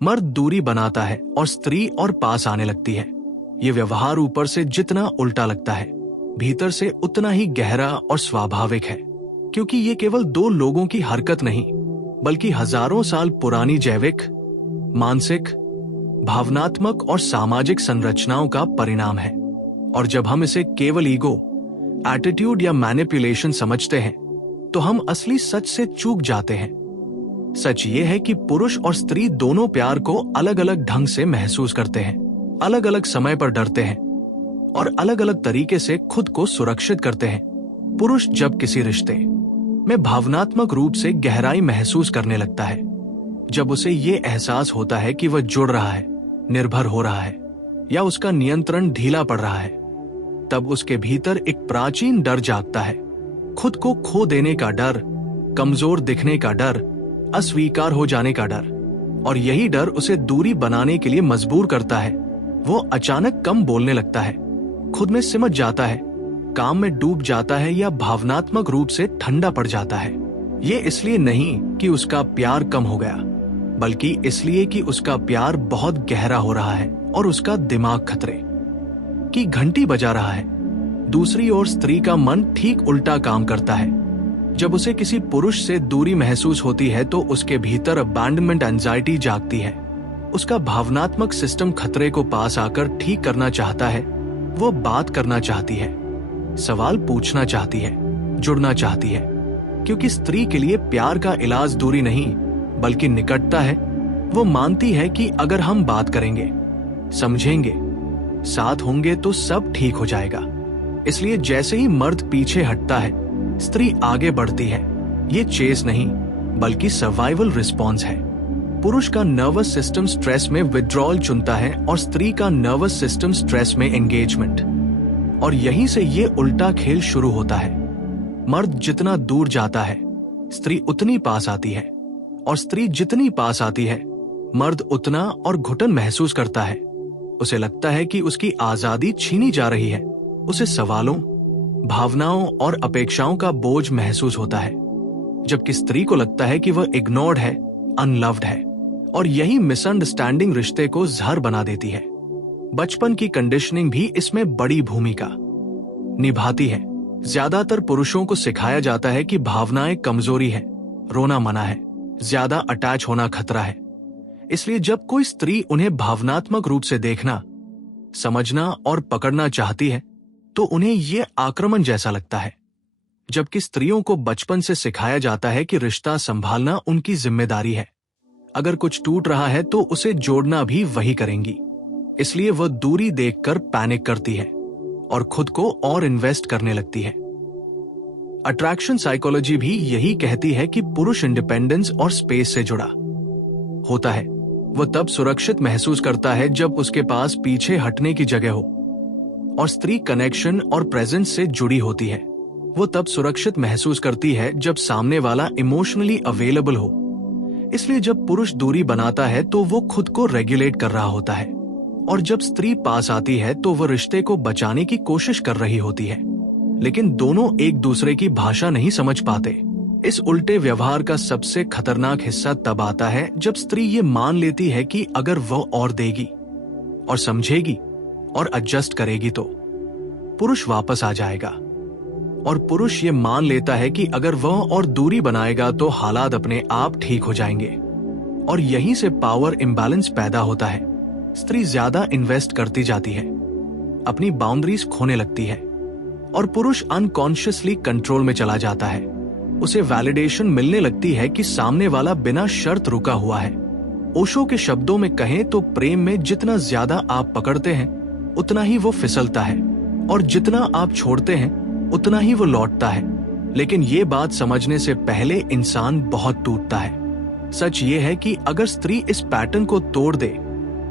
मर्द दूरी बनाता है और स्त्री और पास आने लगती है। ये व्यवहार ऊपर से जितना उल्टा लगता है, भीतर से उतना ही गहरा और स्वाभाविक है, क्योंकि ये केवल दो लोगों की हरकत नहीं, बल्कि हजारों साल पुरानी जैविक, मानसिक, भावनात्मक और सामाजिक संरचनाओं का परिणाम है। और जब हम इसे केवल ईगो, एटीट्यूड या मैनिपुलेशन समझते हैं, तो हम असली सच से चूक जाते हैं। सच ये है कि पुरुष और स्त्री दोनों प्यार को अलग अलग ढंग से महसूस करते हैं, अलग अलग समय पर डरते हैं और अलग अलग तरीके से खुद को सुरक्षित करते हैं। पुरुष जब किसी रिश्ते में भावनात्मक रूप से गहराई महसूस करने लगता है, जब उसे ये एहसास होता है कि वह जुड़ रहा है, निर्भर हो रहा है या उसका नियंत्रण ढीला पड़ रहा है, तब उसके भीतर एक प्राचीन डर जागता है। खुद को खो देने का डर, कमजोर दिखने का डर, अस्वीकार हो जाने का डर। और यही डर उसे दूरी बनाने के लिए मजबूर करता है। वो अचानक कम बोलने लगता है, खुद में सिमट जाता है, काम में डूब जाता है या भावनात्मक रूप से ठंडा पड़ जाता है। ये इसलिए नहीं कि उसका प्यार कम हो गया, बल्कि इसलिए कि उसका प्यार बहुत गहरा हो रहा है और उसका दिमाग खतरे की घंटी बजा रहा है। दूसरी ओर स्त्री का मन ठीक उल्टा काम करता है। जब उसे किसी पुरुष से दूरी महसूस होती है तो उसके भीतर अबैंडनमेंट एंजाइटी जागती है। उसका भावनात्मक सिस्टम खतरे को पास आकर ठीक करना चाहता है। वो बात करना चाहती है, सवाल पूछना चाहती है, जुड़ना चाहती है, क्योंकि स्त्री के लिए प्यार का इलाज दूरी नहीं बल्कि निकटता है। वो मानती है कि अगर हम बात करेंगे, समझेंगे, साथ होंगे तो सब ठीक हो जाएगा। इसलिए जैसे ही मर्द पीछे हटता है, स्त्री आगे बढ़ती है। ये चेस नहीं बल्कि सर्वाइवल रिस्पॉन्स है। पुरुष का नर्वस सिस्टम स्ट्रेस में विड्रॉल चुनता है और स्त्री का नर्वस सिस्टम स्ट्रेस में एंगेजमेंट। और यहीं से ये उल्टा खेल शुरू होता है। मर्द जितना दूर जाता है, स्त्री उतनी पास आती है, और स्त्री जितनी पास आती है, मर्द उतना और घुटन महसूस करता है। उसे लगता है कि उसकी आजादी छीनी जा रही है। उसे सवालों, भावनाओं और अपेक्षाओं का बोझ महसूस होता है, जबकि स्त्री को लगता है कि वह इग्नोर्ड है, अनलव्ड है। और यही मिसअंडरस्टैंडिंग रिश्ते को जहर बना देती है। बचपन की कंडीशनिंग भी इसमें बड़ी भूमिका निभाती है। ज्यादातर पुरुषों को सिखाया जाता है कि भावनाएं कमजोरी है, रोना मना है, ज्यादा अटैच होना खतरा है। इसलिए जब कोई स्त्री उन्हें भावनात्मक रूप से देखना, समझना और पकड़ना चाहती है, तो उन्हें यह आक्रमण जैसा लगता है। जबकि स्त्रियों को बचपन से सिखाया जाता है कि रिश्ता संभालना उनकी जिम्मेदारी है। अगर कुछ टूट रहा है तो उसे जोड़ना भी वही करेंगी। इसलिए वह दूरी देखकर पैनिक करती है और खुद को और इन्वेस्ट करने लगती है। अट्रैक्शन साइकोलॉजी भी यही कहती है कि पुरुष इंडिपेंडेंस और स्पेस से जुड़ा होता है। वह तब सुरक्षित महसूस करता है जब उसके पास पीछे हटने की जगह हो, और स्त्री कनेक्शन और प्रेजेंस से जुड़ी होती है। वो तब सुरक्षित महसूस करती है जब सामने वाला इमोशनली अवेलेबल हो। इसलिए जब पुरुष दूरी बनाता है तो वो खुद को रेगुलेट कर रहा होता है, और जब स्त्री पास आती है तो वह रिश्ते को बचाने की कोशिश कर रही होती है। लेकिन दोनों एक दूसरे की भाषा नहीं समझ पाते। इस उल्टे व्यवहार का सबसे खतरनाक हिस्सा तब आता है जब स्त्री ये मान लेती है कि अगर वह और देगी और समझेगी और एडजस्ट करेगी तो पुरुष वापस आ जाएगा। और पुरुष ये मान लेता है कि अगर वह और दूरी बनाएगा तो हालात अपने आप ठीक हो जाएंगे। और यहीं से पावर इंबैलेंस पैदा होता है। स्त्री ज्यादा इन्वेस्ट करती जाती है, अपनी बाउंड्रीज खोने लगती है, और पुरुष अनकॉन्शियसली कंट्रोल में चला जाता है। उसे वैलिडेशन मिलने लगती है कि सामने वाला बिना शर्त रुका हुआ है। ओशो के शब्दों में कहें तो प्रेम में जितना ज्यादा आप पकड़ते हैं उतना ही वो फिसलता है, और जितना आप छोड़ते हैं उतना ही वो लौटता है। लेकिन ये बात समझने से पहले इंसान बहुत टूटता है। सच ये है कि अगर स्त्री इस पैटर्न को तोड़ दे,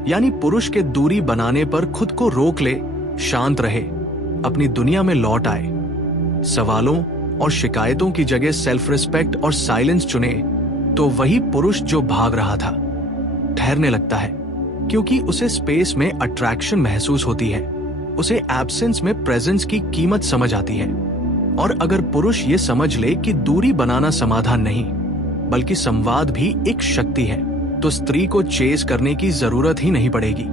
यानी पुरुष के दूरी बनाने पर खुद को रोक ले, शांत रहे, अपनी दुनिया में लौट आए, सवालों और शिकायतों की जगह सेल्फ रिस्पेक्ट और साइलेंस चुने, तो वही पुरुष जो भाग रहा था ठहरने लगता है, क्योंकि उसे स्पेस में अट्रैक्शन महसूस होती है। उसे एब्सेंस में प्रेजेंस की कीमत समझ आती है। और अगर पुरुष ये समझ ले कि दूरी बनाना समाधान नहीं बल्कि संवाद भी एक शक्ति है, तो स्त्री को चेस करने की जरूरत ही नहीं पड़ेगी।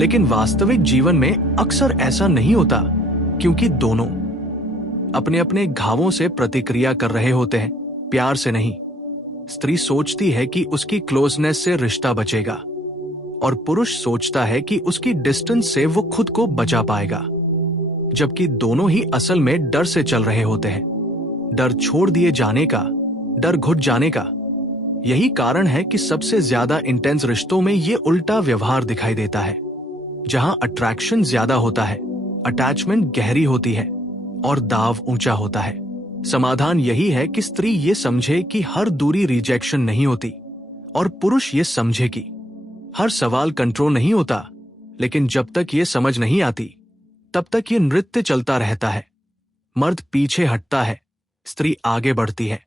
लेकिन वास्तविक जीवन में अक्सर ऐसा नहीं होता, क्योंकि दोनों अपने अपने घावों से प्रतिक्रिया कर रहे होते हैं, प्यार से नहीं। स्त्री सोचती है कि उसकी क्लोजनेस से रिश्ता बचेगा और पुरुष सोचता है कि उसकी डिस्टेंस से वो खुद को बचा पाएगा, जबकि दोनों ही असल में डर से चल रहे होते हैं। डर छोड़ दिए जाने का, डर घुट जाने का। यही कारण है कि सबसे ज्यादा इंटेंस रिश्तों में ये उल्टा व्यवहार दिखाई देता है। जहां अट्रैक्शन ज्यादा होता है, अटैचमेंट गहरी होती है और दाव ऊंचा होता है। समाधान यही है कि स्त्री ये समझे कि हर दूरी रिजेक्शन नहीं होती, और पुरुष ये समझे कि हर सवाल कंट्रोल नहीं होता। लेकिन जब तक ये समझ नहीं आती, तब तक ये नृत्य चलता रहता है। मर्द पीछे हटता है, स्त्री आगे बढ़ती है,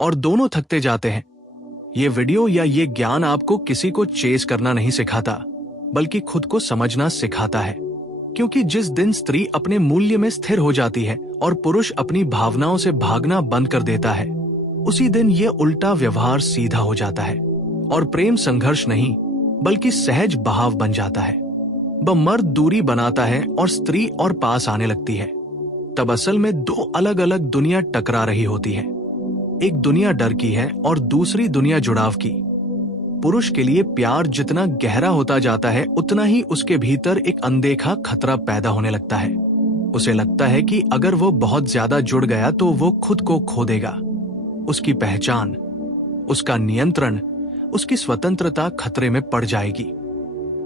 और दोनों थकते जाते हैं। ये वीडियो या ये ज्ञान आपको किसी को चेस करना नहीं सिखाता, बल्कि खुद को समझना सिखाता है। क्योंकि जिस दिन स्त्री अपने मूल्य में स्थिर हो जाती है और पुरुष अपनी भावनाओं से भागना बंद कर देता है, उसी दिन ये उल्टा व्यवहार सीधा हो जाता है और प्रेम संघर्ष नहीं, बल्कि सहज बहाव बन जाता है। वह मर्द दूरी बनाता है और स्त्री और पास आने लगती है। तब असल में दो अलग अलग दुनिया टकरा रही होती है। एक दुनिया डर की है और दूसरी दुनिया जुड़ाव की। पुरुष के लिए प्यार जितना गहरा होता जाता है, उतना ही उसके भीतर एक अनदेखा खतरा पैदा होने लगता है। उसे लगता है कि अगर वो बहुत ज्यादा जुड़ गया तो वो खुद को खो देगा। उसकी पहचान, उसका नियंत्रण, उसकी स्वतंत्रता खतरे में पड़ जाएगी।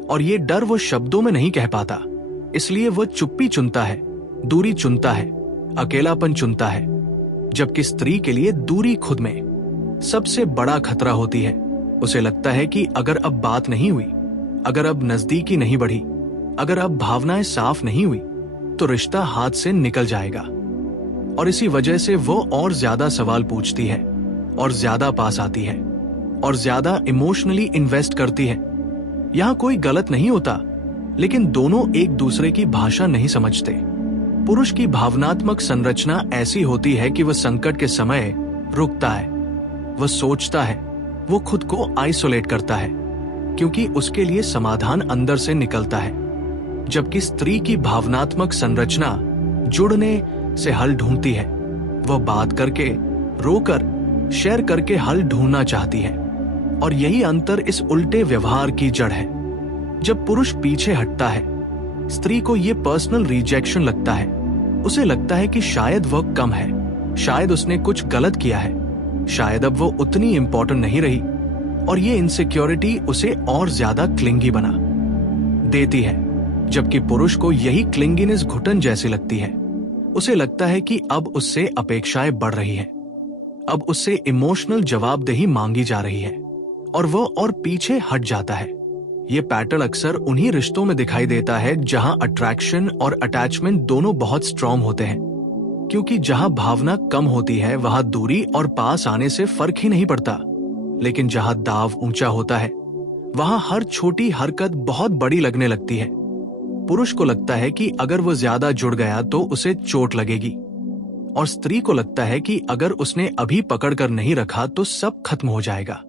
और ये डर वो शब्दों में नहीं कह पाता, इसलिए वो चुप्पी चुनता है, दूरी चुनता है, अकेलापन चुनता है। जबकि स्त्री के लिए दूरी खुद में सबसे बड़ा खतरा होती है। उसे लगता है कि अगर अब बात नहीं हुई, अगर अब नजदीकी नहीं बढ़ी, अगर अब भावनाएं साफ नहीं हुई, तो रिश्ता हाथ से निकल जाएगा। और इसी वजह से वो और ज्यादा सवाल पूछती है, और ज्यादा पास आती है, और ज्यादा इमोशनली इन्वेस्ट करती है। यहां कोई गलत नहीं होता, लेकिन दोनों एक दूसरे की भाषा नहीं समझते। पुरुष की भावनात्मक संरचना ऐसी होती है कि वह संकट के समय रुकता है, वह सोचता है, वो खुद को आइसोलेट करता है, क्योंकि उसके लिए समाधान अंदर से निकलता है। जबकि स्त्री की भावनात्मक संरचना जुड़ने से हल ढूंढती है। वह बात करके, रोकर, शेयर करके हल ढूंढना चाहती है। और यही अंतर इस उल्टे व्यवहार की जड़ है। जब पुरुष पीछे हटता है, स्त्री को यह पर्सनल रिजेक्शन लगता है। उसे लगता है कि शायद वह कम है, शायद उसने कुछ गलत किया है, शायद अब वो उतनी इंपॉर्टेंट नहीं रही। और ये इनसिक्योरिटी उसे और ज्यादा क्लिंगी बना देती है। जबकि पुरुष को यही क्लिंगीनेस घुटन जैसी लगती है। उसे लगता है कि अब उससे अपेक्षाएं बढ़ रही है, अब उससे इमोशनल जवाबदेही मांगी जा रही है, और वो और पीछे हट जाता है। ये पैटर्न अक्सर उन्हीं रिश्तों में दिखाई देता है जहां अट्रैक्शन और अटैचमेंट दोनों बहुत स्ट्रॉन्ग होते हैं। क्योंकि जहां भावना कम होती है, वहां दूरी और पास आने से फर्क ही नहीं पड़ता। लेकिन जहां दाव ऊंचा होता है, वहां हर छोटी हरकत बहुत बड़ी लगने लगती है। पुरुष को लगता है कि अगर वो ज्यादा जुड़ गया तो उसे चोट लगेगी, और स्त्री को लगता है कि अगर उसने अभी पकड़ कर नहीं रखा तो सब खत्म हो जाएगा।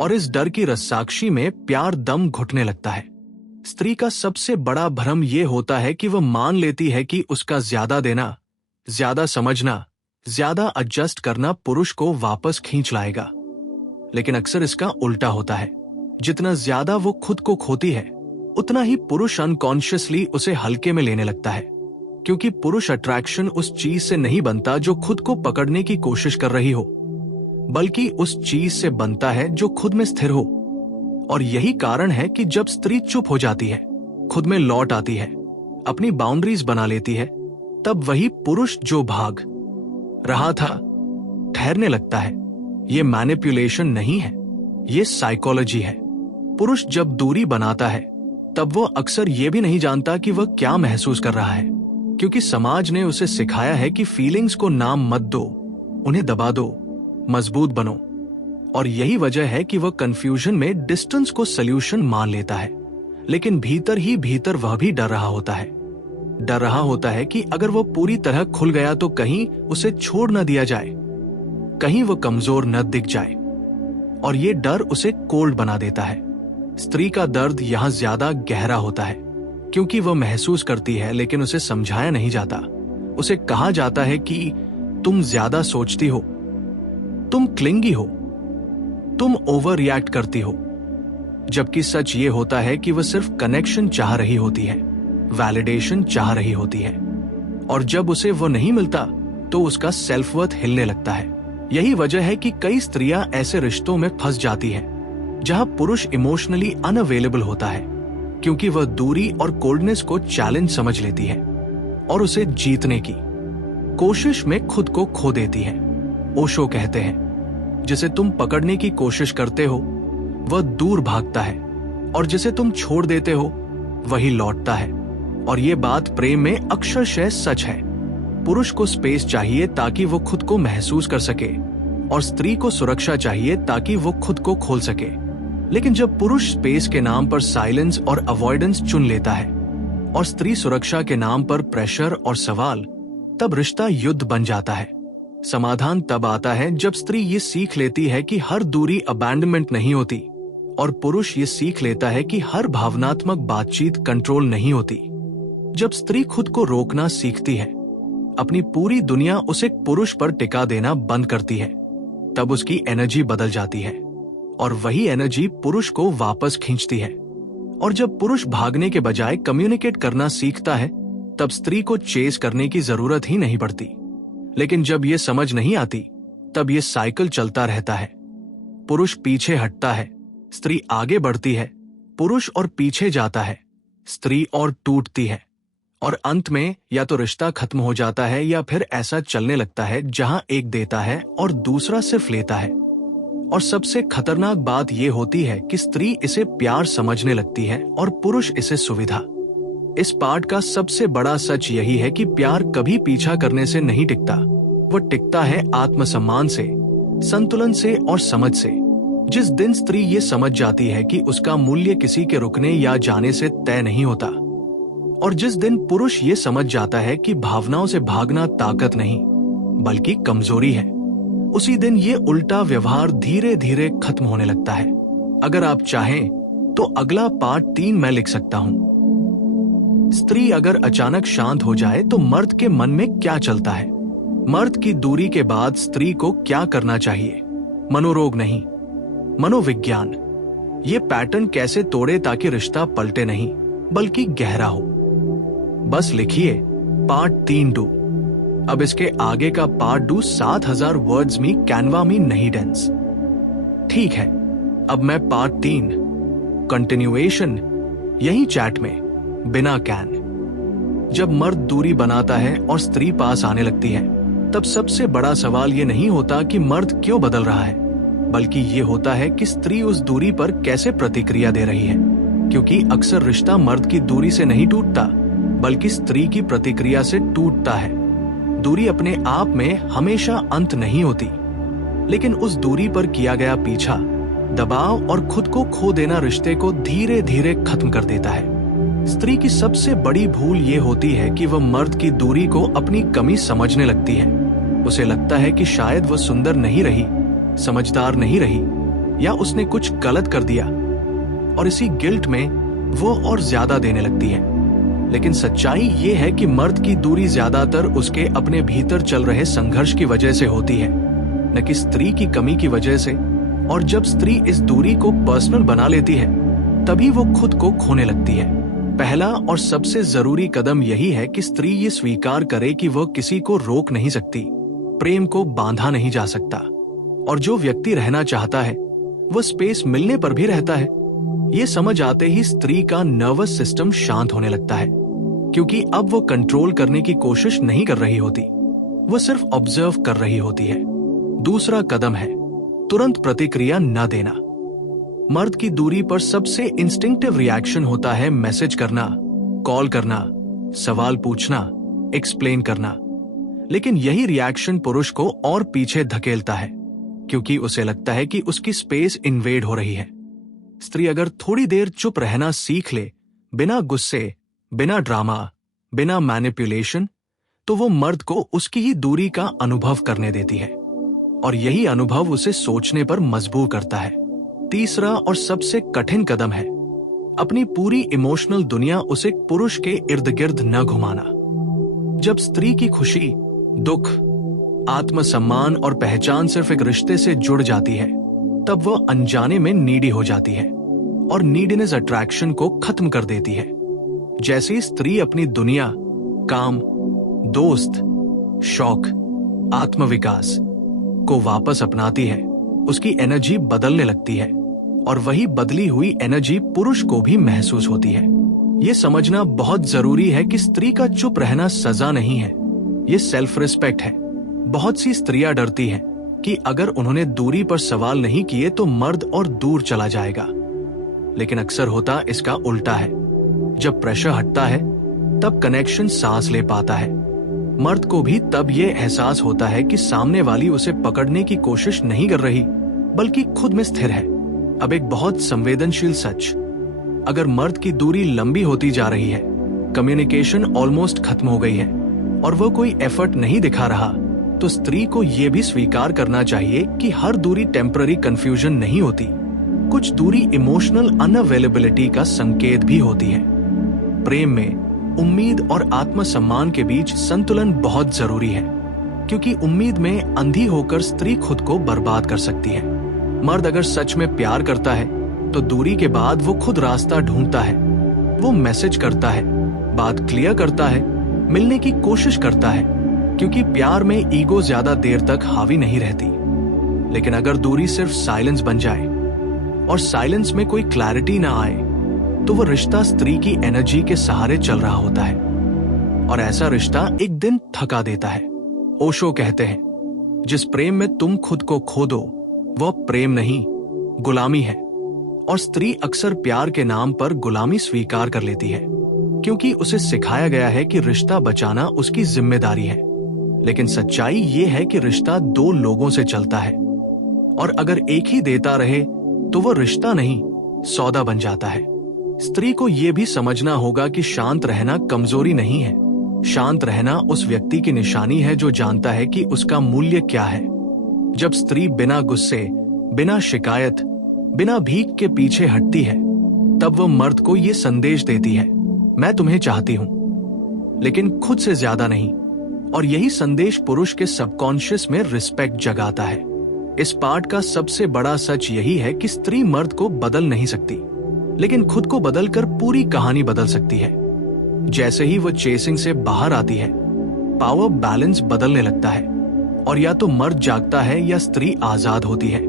और इस डर की रस्साक्षी में प्यार दम घुटने लगता है। स्त्री का सबसे बड़ा भ्रम यह होता है कि वह मान लेती है कि उसका ज्यादा देना, ज्यादा समझना, ज्यादा एडजस्ट करना पुरुष को वापस खींच लाएगा। लेकिन अक्सर इसका उल्टा होता है। जितना ज्यादा वो खुद को खोती है, उतना ही पुरुष अनकॉन्शियसली उसे हल्के में लेने लगता है। क्योंकि पुरुष अट्रैक्शन उस चीज से नहीं बनता जो खुद को पकड़ने की कोशिश कर रही हो, बल्कि उस चीज से बनता है जो खुद में स्थिर हो। और यही कारण है कि जब स्त्री चुप हो जाती है, खुद में लौट आती है, अपनी बाउंड्रीज बना लेती है, तब वही पुरुष जो भाग रहा था ठहरने लगता है। ये मैनिपुलेशन नहीं है, ये साइकोलॉजी है। पुरुष जब दूरी बनाता है, तब वो अक्सर ये भी नहीं जानता कि वह क्या महसूस कर रहा है, क्योंकि समाज ने उसे सिखाया है कि फीलिंग्स को नाम मत दो, उन्हें दबा दो, मजबूत बनो। और यही वजह है कि वह कंफ्यूजन में डिस्टेंस को सल्यूशन मान लेता है, लेकिन भीतर ही भीतर वह भी डर रहा होता है। डर रहा होता है कि अगर वो पूरी तरह खुल गया तो कहीं उसे छोड़ न दिया जाए, कहीं वो कमजोर न दिख जाए। और ये डर उसे कोल्ड बना देता है। स्त्री का दर्द यहाँ ज्यादा गहरा होता है क्योंकि वह महसूस करती है लेकिन उसे समझाया नहीं जाता। उसे कहा जाता है कि तुम ज्यादा सोचती हो, तुम क्लिंगी हो, तुम ओवर रिएक्ट करती हो, जबकि सच ये होता है कि वह सिर्फ कनेक्शन चाह रही होती है, वैलिडेशन चाह रही होती है, और जब उसे वो नहीं मिलता तो उसका सेल्फ वर्थ हिलने लगता है। यही वजह है कि कई स्त्रियां ऐसे रिश्तों में फंस जाती है जहां पुरुष इमोशनली अनअवेलेबल होता है क्योंकि वह दूरी और कोल्डनेस को चैलेंज समझ लेती है और उसे जीतने की कोशिश में खुद को खो देती है। ओशो कहते हैं, जिसे तुम पकड़ने की कोशिश करते हो वह दूर भागता है और जिसे तुम छोड़ देते हो वही लौटता है। और ये बात प्रेम में अक्षरशः सच है। पुरुष को स्पेस चाहिए ताकि वो खुद को महसूस कर सके और स्त्री को सुरक्षा चाहिए ताकि वो खुद को खोल सके। लेकिन जब पुरुष स्पेस के नाम पर साइलेंस और अवॉइडेंस चुन लेता है और स्त्री सुरक्षा के नाम पर प्रेशर और सवाल, तब रिश्ता युद्ध बन जाता है। समाधान तब आता है जब स्त्री ये सीख लेती है कि हर दूरी अबैंडनमेंट नहीं होती और पुरुष ये सीख लेता है कि हर भावनात्मक बातचीत कंट्रोल नहीं होती। जब स्त्री खुद को रोकना सीखती है, अपनी पूरी दुनिया उसे पुरुष पर टिका देना बंद करती है, तब उसकी एनर्जी बदल जाती है और वही एनर्जी पुरुष को वापस खींचती है। और जब पुरुष भागने के बजाय कम्युनिकेट करना सीखता है, तब स्त्री को चेस करने की जरूरत ही नहीं पड़ती। लेकिन जब ये समझ नहीं आती, तब ये साइकिल चलता रहता है। पुरुष पीछे हटता है, स्त्री आगे बढ़ती है, पुरुष और पीछे जाता है, स्त्री और टूटती है, और अंत में या तो रिश्ता खत्म हो जाता है या फिर ऐसा चलने लगता है जहां एक देता है और दूसरा सिर्फ लेता है। और सबसे खतरनाक बात यह होती है कि स्त्री इसे प्यार समझने लगती है और पुरुष इसे सुविधा। इस पाठ का सबसे बड़ा सच यही है कि प्यार कभी पीछा करने से नहीं टिकता, वह टिकता है आत्मसम्मान से, संतुलन से और समझ से। जिस दिन स्त्री ये समझ जाती है कि उसका मूल्य किसी के रुकने या जाने से तय नहीं होता, और जिस दिन पुरुष ये समझ जाता है कि भावनाओं से भागना ताकत नहीं बल्कि कमजोरी है, उसी दिन ये उल्टा व्यवहार धीरे धीरे खत्म होने लगता है। अगर आप चाहें तो अगला पार्ट 3 मैं लिख सकता हूं। स्त्री अगर अचानक शांत हो जाए तो मर्द के मन में क्या चलता है? मर्द की दूरी के बाद स्त्री को क्या करना चाहिए? मनोरोग नहीं, मनोविज्ञान। ये पैटर्न कैसे तोड़े ताकि रिश्ता पलटे नहीं बल्कि गहरा हो? बस लिखिए पार्ट 3 डू। अब इसके आगे का पार्ट डू 7000 वर्ड्स में कैनवा में नहीं डेंस। ठीक है, अब मैं पार्ट 3 कंटिन्यूएशन यही चैट में बिना कैन। जब मर्द दूरी बनाता है और स्त्री पास आने लगती है, तब सबसे बड़ा सवाल ये नहीं होता कि मर्द क्यों बदल रहा है, बल्कि ये होता है कि स्त्री उस दूरी पर कैसे प्रतिक्रिया दे रही है। क्योंकि अक्सर रिश्ता मर्द की दूरी से नहीं टूटता बल्कि स्त्री की प्रतिक्रिया से टूटता है। दूरी अपने आप में हमेशा अंत नहीं होती, लेकिन उस दूरी पर किया गया पीछा, दबाव और खुद को खो देना रिश्ते को धीरे धीरे खत्म कर देता है। स्त्री की सबसे बड़ी भूल ये होती है कि वह मर्द की दूरी को अपनी कमी समझने लगती है। उसे लगता है कि शायद वह सुंदर नहीं रही, समझदार नहीं रही, या उसने कुछ गलत कर दिया, और इसी गिल्ट में वो और ज्यादा देने लगती है। लेकिन सच्चाई ये है कि मर्द की दूरी ज्यादातर उसके अपने भीतर चल रहे संघर्ष की वजह से होती है, न कि स्त्री की कमी की वजह से। और जब स्त्री इस दूरी को पर्सनल बना लेती है, तभी वो खुद को खोने लगती है। पहला और सबसे जरूरी कदम यही है कि स्त्री ये स्वीकार करे कि वह किसी को रोक नहीं सकती, प्रेम को बांधा नहीं जा सकता, और जो व्यक्ति रहना चाहता है वह स्पेस मिलने पर भी रहता है। ये समझ आते ही स्त्री का नर्वस सिस्टम शांत होने लगता है, क्योंकि अब वो कंट्रोल करने की कोशिश नहीं कर रही होती, वो सिर्फ ऑब्जर्व कर रही होती है। दूसरा कदम है तुरंत प्रतिक्रिया न देना। मर्द की दूरी पर सबसे इंस्टिंक्टिव रिएक्शन होता है मैसेज करना, कॉल करना, सवाल पूछना, एक्सप्लेन करना। लेकिन यही रिएक्शन पुरुष को और पीछे धकेलता है, क्योंकि उसे लगता है कि उसकी स्पेस इन्वेड हो रही है। स्त्री अगर थोड़ी देर चुप रहना सीख ले, बिना गुस्से, बिना ड्रामा, बिना मैनिपुलेशन, तो वो मर्द को उसकी ही दूरी का अनुभव करने देती है। और यही अनुभव उसे सोचने पर मजबूर करता है। तीसरा और सबसे कठिन कदम है अपनी पूरी इमोशनल दुनिया उसे पुरुष के इर्द गिर्द न घुमाना। जब स्त्री की खुशी, दुख, आत्मसम्मान और पहचान सिर्फ एक रिश्ते से जुड़ जाती है, तब वह अनजाने में नीडी हो जाती है और नीडीनेस अट्रैक्शन को खत्म कर देती है। जैसे ही स्त्री अपनी दुनिया, काम, दोस्त, शौक, आत्मविकास को वापस अपनाती है, उसकी एनर्जी बदलने लगती है और वही बदली हुई एनर्जी पुरुष को भी महसूस होती है। ये समझना बहुत जरूरी है कि स्त्री का चुप रहना सजा नहीं है, ये सेल्फ रिस्पेक्ट है। बहुत सी स्त्रियां डरती हैं कि अगर उन्होंने दूरी पर सवाल नहीं किए तो मर्द और दूर चला जाएगा, लेकिन अक्सर होता इसका उल्टा है। जब प्रेशर हटता है तब कनेक्शन सांस ले पाता है। मर्द को भी तब ये एहसास होता है कि सामने वाली उसे पकड़ने की कोशिश नहीं कर रही, बल्कि खुद में स्थिर है। अब एक बहुत संवेदनशील सच, अगर मर्द की दूरी लंबी होती जा रही है, कम्युनिकेशन ऑलमोस्ट खत्म हो गई है और वो कोई एफर्ट नहीं दिखा रहा, तो स्त्री को यह भी स्वीकार करना चाहिए कि हर दूरी टेम्पररी कंफ्यूजन नहीं होती। कुछ दूरी इमोशनल अनअवेलेबिलिटी का संकेत भी होती है। प्रेम में उम्मीद और आत्मसम्मान के बीच संतुलन बहुत जरूरी है, क्योंकि उम्मीद में अंधी होकर स्त्री खुद को बर्बाद कर सकती है। मर्द अगर सच में प्यार करता है तो दूरी के बाद वो खुद रास्ता ढूंढता है। वो मैसेज करता है, बात क्लियर करता है, मिलने की कोशिश करता है, क्योंकि प्यार में ईगो ज्यादा देर तक हावी नहीं रहती। लेकिन अगर दूरी सिर्फ साइलेंस बन जाए और साइलेंस में कोई क्लैरिटी ना आए, तो वो रिश्ता स्त्री की एनर्जी के सहारे चल रहा होता है और ऐसा रिश्ता एक दिन थका देता है। ओशो कहते हैं, जिस प्रेम में तुम खुद को खो दो वह प्रेम नहीं, गुलामी है। और स्त्री अक्सर प्यार के नाम पर गुलामी स्वीकार कर लेती है, क्योंकि उसे सिखाया गया है कि रिश्ता बचाना उसकी जिम्मेदारी है। लेकिन सच्चाई ये है कि रिश्ता दो लोगों से चलता है और अगर एक ही देता रहे तो वो रिश्ता नहीं, सौदा बन जाता है। स्त्री को यह भी समझना होगा कि शांत रहना कमजोरी नहीं है। शांत रहना उस व्यक्ति की निशानी है जो जानता है कि उसका मूल्य क्या है। जब स्त्री बिना गुस्से, बिना शिकायत, बिना भीख के पीछे हटती है, तब वो मर्द को ये संदेश देती है, मैं तुम्हें चाहती हूं, लेकिन खुद से ज्यादा नहीं। और यही संदेश पुरुष के सबकॉन्शियस में रिस्पेक्ट जगाता है। इस पार्ट का सबसे बड़ा सच यही है कि स्त्री मर्द को बदल नहीं सकती, लेकिन खुद को बदलकर पूरी कहानी बदल सकती है। जैसे ही वो चेसिंग से बाहर आती है, पावर बैलेंस बदलने लगता है और या तो मर्द जागता है या स्त्री आजाद होती है।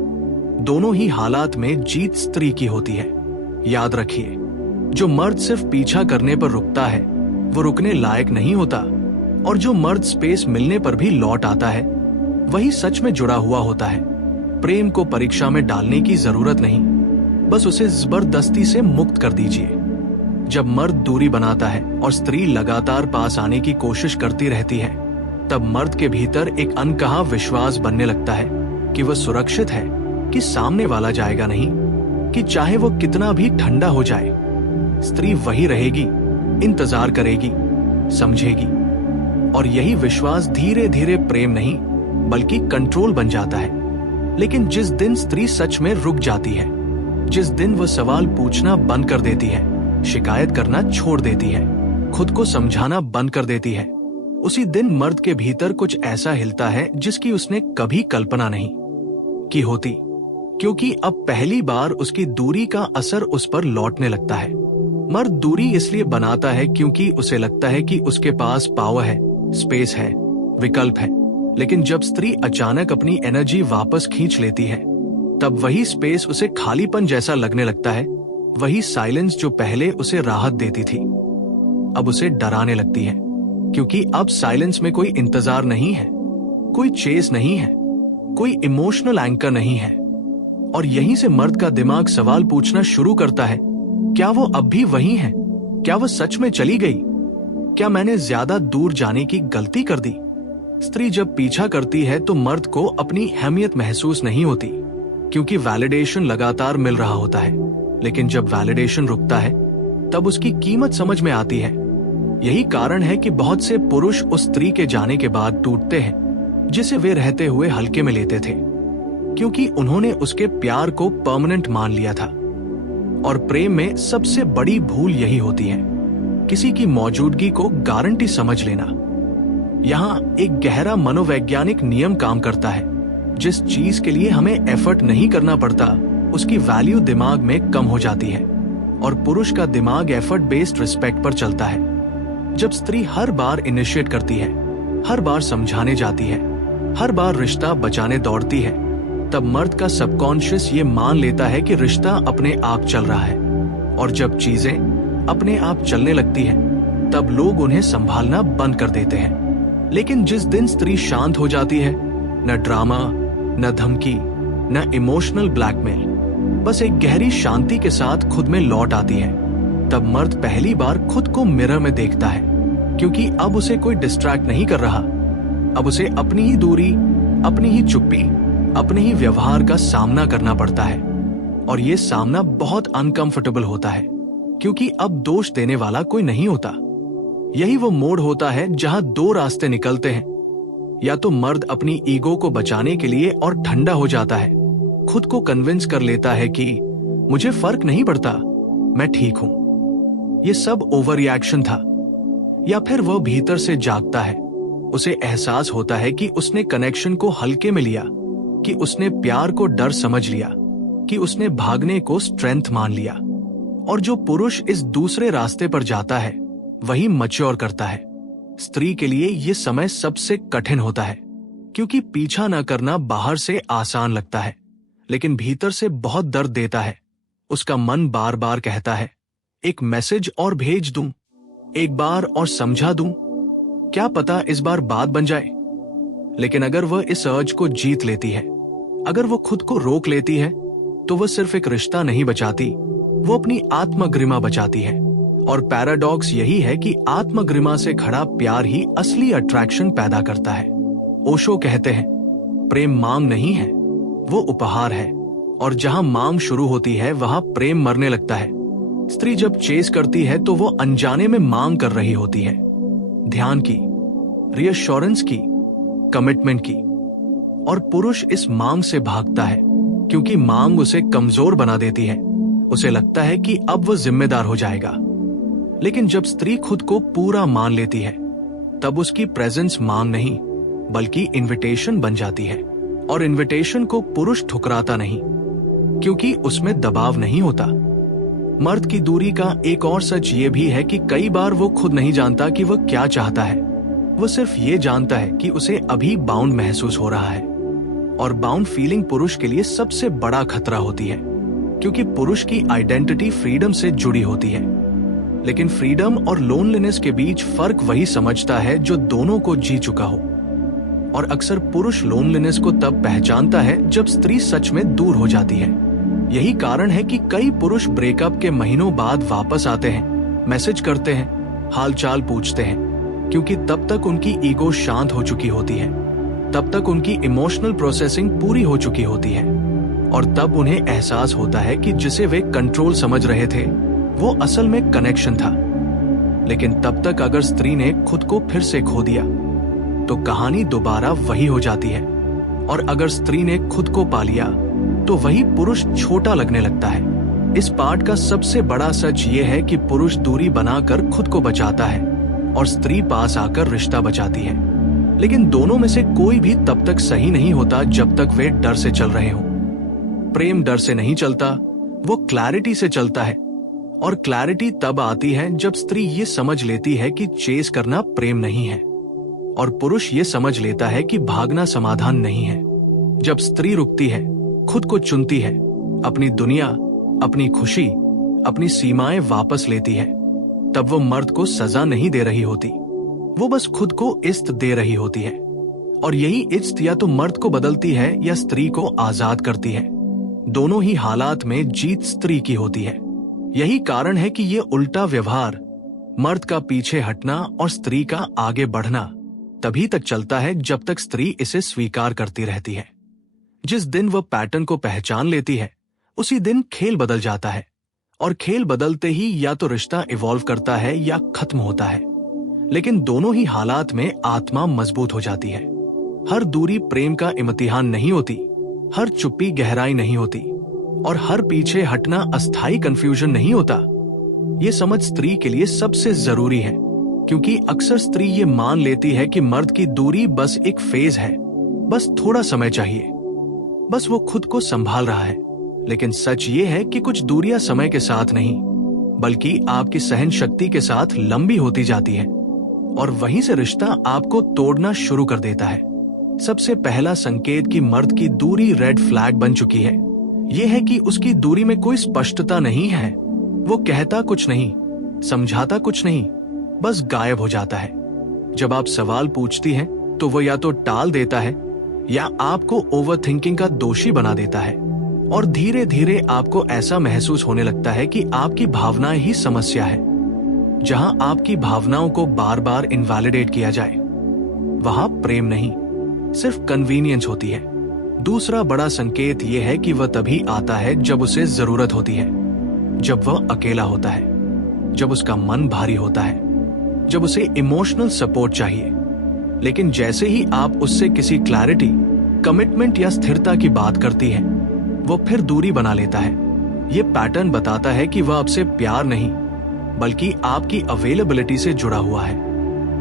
दोनों ही हालात में जीत स्त्री की होती है। याद रखिए, जो मर्द सिर्फ पीछा करने पर रुकता है वो रुकने लायक नहीं होता, और जो मर्द स्पेस मिलने पर भी लौट आता है वही सच में जुड़ा हुआ होता है। प्रेम को परीक्षा में डालने की जरूरत नहीं, बस उसे जबरदस्ती से मुक्त कर दीजिए। जब मर्द दूरी बनाता है और स्त्री लगातार पास आने की कोशिश करती रहती है, तब मर्द के भीतर एक अनकहा विश्वास बनने लगता है कि वह सुरक्षित है, कि सामने वाला जाएगा नहीं, कि चाहे वो कितना भी ठंडा हो जाए स्त्री वही रहेगी, इंतजार करेगी, समझेगी। और यही विश्वास धीरे धीरे प्रेम नहीं बल्कि कंट्रोल बन जाता है। लेकिन जिस दिन स्त्री सच में रुक जाती है, जिस दिन वह सवाल पूछना बंद कर देती है, शिकायत करना छोड़ देती है, खुद को समझाना बंद कर देती है, उसी दिन मर्द के भीतर कुछ ऐसा हिलता है जिसकी उसने कभी कल्पना नहीं की होती, क्योंकि अब पहली बार उसकी दूरी का असर उस पर लौटने लगता है। मर्द दूरी इसलिए बनाता है क्योंकि उसे लगता है कि उसके पास पावर है, स्पेस है, विकल्प है। लेकिन जब स्त्री अचानक अपनी एनर्जी वापस खींच लेती है, तब वही स्पेस उसे खालीपन जैसा लगने लगता है। वही साइलेंस जो पहले उसे राहत देती थी, अब उसे डराने लगती है, क्योंकि अब साइलेंस में कोई इंतजार नहीं है, कोई चेस नहीं है, कोई इमोशनल एंकर नहीं है। और यहीं से मर्द का दिमाग सवाल पूछना शुरू करता है, क्या वो अब भी वही है? क्या वो सच में चली गई? क्या मैंने ज्यादा दूर जाने की गलती कर दी? स्त्री जब पीछा करती है तो मर्द को अपनी अहमियत महसूस नहीं होती, क्योंकि वैलिडेशन लगातार मिल रहा होता है। लेकिन जब वैलिडेशन रुकता है, तब उसकी कीमत समझ में आती है। यही कारण है कि बहुत से पुरुष उस स्त्री के जाने के बाद टूटते हैं, जिसे वे रहते हुए हल्के में लेते थे, क्योंकि उन्होंने उसके प्यार को परमानेंट मान लिया था। और प्रेम में सबसे बड़ी भूल यही होती है, किसी की मौजूदगी को गारंटी समझ लेना। यहाँ एक गहरा मनोवैज्ञानिक नियम काम करता है। जिस चीज के लिए हमें एफर्ट नहीं करना पड़ता, उसकी वैल्यू दिमाग में कम हो जाती है, और पुरुष का दिमाग एफर्ट बेस्ड रिस्पेक्ट पर चलता है। जब स्त्री हर बार इनिशिएट करती है, हर बार समझाने जाती है, हर बार रिश्ता बचाने दौड़ती है, तब मर्द का सबकॉन्शियस ये मान लेता है कि रिश्ता अपने आप चल रहा है। और जब चीजें अपने आप चलने लगती हैं, तब लोग उन्हें संभालना बंद कर देते हैं। लेकिन जिस दिन स्त्री शांत हो जाती है, न ड्रामा, न धमकी, न इमोशनल ब्लैकमेल, बस एक गहरी शांति के साथ खुद में लौट आती है, तब मर्द पहली बार खुद को मिरर में देखता है, क्योंकि अब उसे कोई डिस्ट्रैक्ट नहीं कर रहा। अब उसे अपनी ही दूरी, अपनी ही चुप्पी, अपने ही व्यवहार का सामना करना पड़ता है। और ये सामना बहुत अनकंफर्टेबल होता है, क्योंकि अब दोष देने वाला कोई नहीं होता। यही वो मोड़ होता है जहां दो रास्ते निकलते हैं। या तो मर्द अपनी ईगो को बचाने के लिए और ठंडा हो जाता है, खुद को कन्विंस कर लेता है कि मुझे फर्क नहीं पड़ता, मैं ठीक हूं, ये सब ओवर रिएक्शन था। या फिर वह भीतर से जागता है, उसे एहसास होता है कि उसने कनेक्शन को हल्के में लिया, कि उसने प्यार को डर समझ लिया, कि उसने भागने को स्ट्रेंथ मान लिया। और जो पुरुष इस दूसरे रास्ते पर जाता है, वही मैच्योर करता है। स्त्री के लिए यह समय सबसे कठिन होता है, क्योंकि पीछा न करना बाहर से आसान लगता है, लेकिन भीतर से बहुत दर्द देता है। उसका मन बार बार कहता है, एक मैसेज और भेज दूं, एक बार और समझा दूं, क्या पता इस बार बात बन जाए। लेकिन अगर वह इस अर्ज को जीत लेती है, अगर वो खुद को रोक लेती है, तो वह सिर्फ एक रिश्ता नहीं बचाती, वो अपनी आत्मगरिमा बचाती है। और पैराडॉक्स यही है कि आत्मगरिमा से खड़ा प्यार ही असली अट्रैक्शन पैदा करता है। ओशो कहते हैं, प्रेम मांग नहीं है, वो उपहार है, और जहां मांग शुरू होती है वहां प्रेम मरने लगता है। स्त्री जब चेस करती है तो वो अनजाने में मांग कर रही होती है, ध्यान की, रियश्योरेंस की, कमिटमेंट की। और पुरुष इस मांग से भागता है, क्योंकि मांग उसे कमजोर बना देती है। उसे लगता है कि अब वो जिम्मेदार हो जाएगा। लेकिन जब स्त्री खुद को पूरा मान लेती है, तब उसकी प्रेजेंस मांग नहीं, बल्कि इनविटेशन बन जाती है। और इनविटेशन को पुरुष ठुकराता नहीं, क्योंकि उसमें दबाव नहीं होता। मर्द की दूरी का एक और सच ये भी है कि कई बार वो खुद नहीं जानता कि वह क्या चाहता है। वो सिर्फ ये जानता है कि उसे अभी बाउंड महसूस हो रहा है। और बाउंड फीलिंग पुरुष के लिए सबसे बड़ा खतरा होती है, क्योंकि पुरुष की आइडेंटिटी फ्रीडम से जुड़ी होती है। लेकिन फ्रीडम और लोनलीनेस के बीच फर्क वही समझता है जो दोनों को जी चुका हो। और अक्सर पुरुष लोनलीनेस को तब पहचानता है जब स्त्री सच में दूर हो जाती है। यही कारण है कि कई पुरुष ब्रेकअप के महीनों बाद वापस आते हैं, मैसेज करते हैं, हालचाल पूछते हैं, क्योंकि तब तक उनकी ईगो शांत हो चुकी होती है, तब तक उनकी इमोशनल प्रोसेसिंग पूरी हो चुकी होती है। और तब उन्हें एहसास होता है कि जिसे वे कंट्रोल समझ रहे थे, वो असल में कनेक्शन था। लेकिन तब तक अगर स्त्री ने खुद को फिर से खो दिया, तो कहानी दोबारा वही हो जाती है। और अगर स्त्री ने खुद को पा लिया, तो वही पुरुष छोटा लगने लगता है। इस पार्ट का सबसे बड़ा सच ये है कि पुरुष दूरी बनाकर खुद को बचाता है, और स्त्री पास आकर रिश्ता बचाती है। लेकिन दोनों में से कोई भी तब तक सही नहीं होता जब तक वे डर से चल रहे हों। प्रेम डर से नहीं चलता, वो क्लैरिटी से चलता है। और क्लैरिटी तब आती है जब स्त्री ये समझ लेती है कि चेस करना प्रेम नहीं है, और पुरुष ये समझ लेता है कि भागना समाधान नहीं है। जब स्त्री रुकती है, खुद को चुनती है, अपनी दुनिया, अपनी खुशी, अपनी सीमाएं वापस लेती है, तब वो मर्द को सजा नहीं दे रही होती, वो बस खुद को इज्जत दे रही होती है। और यही इज्जत या तो मर्द को बदलती है या स्त्री को आजाद करती है। दोनों ही हालात में जीत स्त्री की होती है। यही कारण है कि ये उल्टा व्यवहार, मर्द का पीछे हटना और स्त्री का आगे बढ़ना, तभी तक चलता है जब तक स्त्री इसे स्वीकार करती रहती है। जिस दिन वह पैटर्न को पहचान लेती है, उसी दिन खेल बदल जाता है। और खेल बदलते ही या तो रिश्ता इवॉल्व करता है या खत्म होता है। लेकिन दोनों ही हालात में आत्मा मजबूत हो जाती है। हर दूरी प्रेम का इम्तिहान नहीं होती, हर चुप्पी गहराई नहीं होती, और हर पीछे हटना अस्थायी कंफ्यूजन नहीं होता। ये समझ स्त्री के लिए सबसे जरूरी है, क्योंकि अक्सर स्त्री ये मान लेती है कि मर्द की दूरी बस एक फेज है, बस थोड़ा समय चाहिए, बस वो खुद को संभाल रहा है। लेकिन सच ये है कि कुछ दूरियां समय के साथ नहीं, बल्कि आपकी सहन शक्ति के साथ लंबी होती जाती है, और वहीं से रिश्ता आपको तोड़ना शुरू कर देता है। सबसे पहला संकेत कि मर्द की दूरी रेड फ्लैग बन चुकी है, यह है कि उसकी दूरी में कोई स्पष्टता नहीं है। वो कहता कुछ नहीं, समझाता कुछ नहीं, बस गायब हो जाता है। जब आप सवाल पूछती हैं, तो वो या तो टाल देता है या आपको ओवरथिंकिंग का दोषी बना देता है, और धीरे धीरे आपको ऐसा महसूस होने लगता है कि आपकी भावनाएं ही समस्या है। जहां आपकी भावनाओं को बार बार इनवैलिडेट किया जाए, वहां प्रेम नहीं, सिर्फ कन्वीनियंस होती है। दूसरा बड़ा संकेत यह है कि वह तभी आता है जब उसे जरूरत होती है, जब वह अकेला होता है, जब उसका मन भारी होता है, जब उसे इमोशनल सपोर्ट चाहिए। लेकिन जैसे ही आप उससे किसी क्लैरिटी, कमिटमेंट या स्थिरता की बात करती है, वो फिर दूरी बना लेता है। ये पैटर्न बताता है कि वह आपसे प्यार नहीं, बल्कि आपकी अवेलेबिलिटी से जुड़ा हुआ है,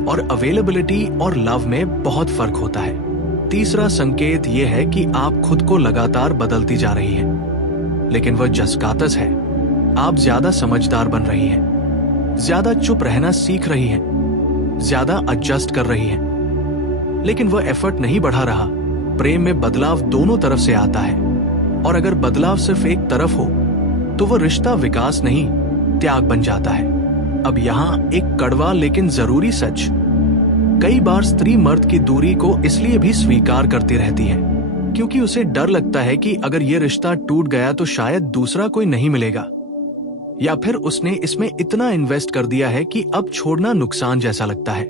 और अवेलेबिलिटी और लव में बहुत फर्क होता है। तीसरा संकेत यह है कि आप खुद को लगातार बदलती जा रही हैं, लेकिन वह जसकातस है। आप ज्यादा समझदार बन रही हैं, ज्यादा चुप रहना सीख रही हैं, ज्यादा एडजस्ट कर रही हैं, लेकिन वह एफर्ट नहीं बढ़ा रहा। प्रेम में बदलाव दोनों तरफ से आता है, और अगर बदलाव सिर्फ एक तरफ हो, तो वह रिश्ता विकास नहीं, त्याग बन जाता है। अब यहाँ एक कड़वा लेकिन जरूरी सच, कई बार स्त्री मर्द की दूरी को इसलिए भी स्वीकार करती रहती है क्योंकि उसे डर लगता है कि अगर ये रिश्ता टूट गया तो शायद दूसरा कोई नहीं मिलेगा, या फिर उसने इसमें इतना इन्वेस्ट कर दिया है कि अब छोड़ना नुकसान जैसा लगता है।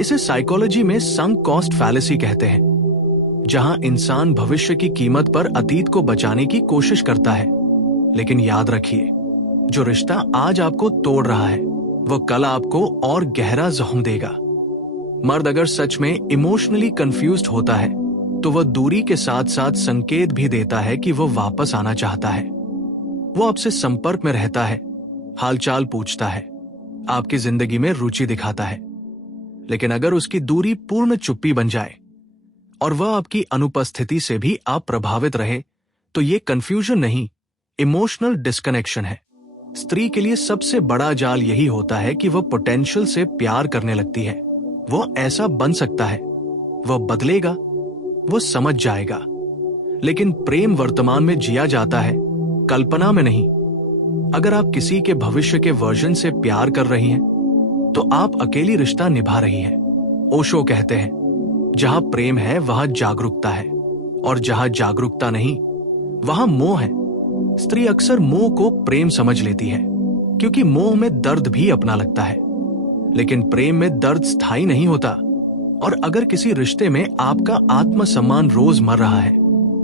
इसे साइकोलॉजी में संक कॉस्ट फैलेसी कहते हैं, जहां इंसान भविष्य की कीमत पर अतीत को बचाने की कोशिश करता है। लेकिन याद रखिए, जो रिश्ता आज आपको तोड़ रहा है, वह कल आपको और गहरा जख्म देगा। मर्द अगर सच में इमोशनली कंफ्यूज्ड होता है, तो वह दूरी के साथ साथ संकेत भी देता है कि वह वापस आना चाहता है। वो आपसे संपर्क में रहता है, हालचाल पूछता है, आपकी जिंदगी में रुचि दिखाता है। लेकिन अगर उसकी दूरी पूर्ण चुप्पी बन जाए और वह आपकी अनुपस्थिति से भी आप प्रभावित रहे, तो ये कंफ्यूजन नहीं, इमोशनल डिस्कनेक्शन है। स्त्री के लिए सबसे बड़ा जाल यही होता है कि वह पोटेंशियल से प्यार करने लगती है। वो ऐसा बन सकता है, वह बदलेगा, वो समझ जाएगा। लेकिन प्रेम वर्तमान में जिया जाता है, कल्पना में नहीं। अगर आप किसी के भविष्य के वर्जन से प्यार कर रही हैं, तो आप अकेली रिश्ता निभा रही हैं। ओशो कहते हैं, जहां प्रेम है वहां जागरूकता है, और जहां जागरूकता नहीं वहां मोह है। स्त्री अक्सर मोह को प्रेम समझ लेती है, क्योंकि मोह में दर्द भी अपना लगता है। लेकिन प्रेम में दर्द स्थायी नहीं होता, और अगर किसी रिश्ते में आपका आत्मसम्मान रोज मर रहा है,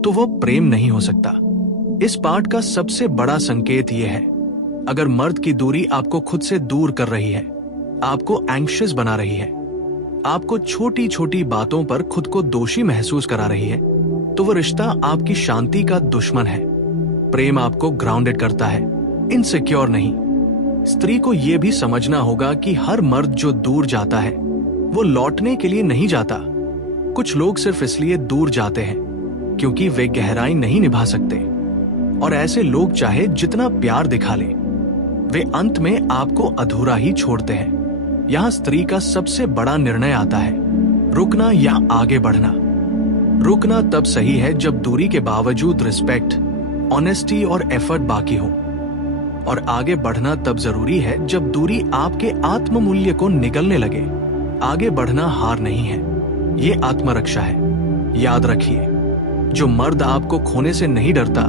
तो वो प्रेम नहीं हो सकता। इस पाठ का सबसे बड़ा संकेत यह है, अगर मर्द की दूरी आपको खुद से दूर कर रही है, आपको एंग्शियस बना रही है, आपको छोटी छोटी बातों पर खुद को दोषी महसूस करा रही है, तो वह रिश्ता आपकी शांति का दुश्मन है। प्रेम आपको ग्राउंडेड करता है, इनसिक्योर नहीं। स्त्री को यह भी समझना होगा कि हर मर्द जो दूर जाता है, वो लौटने के लिए नहीं जाता। कुछ लोग सिर्फ इसलिए दूर जाते हैं क्योंकि वे गहराई नहीं निभा सकते, और ऐसे लोग चाहे जितना प्यार दिखा ले, वे अंत में आपको अधूरा ही छोड़ते हैं। यहाँ स्त्री का सबसे बड़ा निर्णय आता है, रुकना या आगे बढ़ना। रुकना तब सही है जब दूरी के बावजूद रिस्पेक्ट, ऑनेस्टी और एफर्ट बाकी हो, और आगे बढ़ना तब जरूरी है जब दूरी आपके आत्ममूल्य को निगलने लगे। आगे बढ़ना हार नहीं है, ये आत्मरक्षा है। याद रखिए, जो मर्द आपको खोने से नहीं डरता,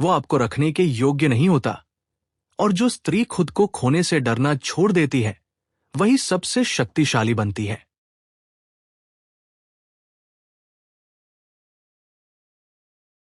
वो आपको रखने के योग्य नहीं होता, और जो स्त्री खुद को खोने से डरना छोड़ देती है, वही सबसे शक्तिशाली बनती है।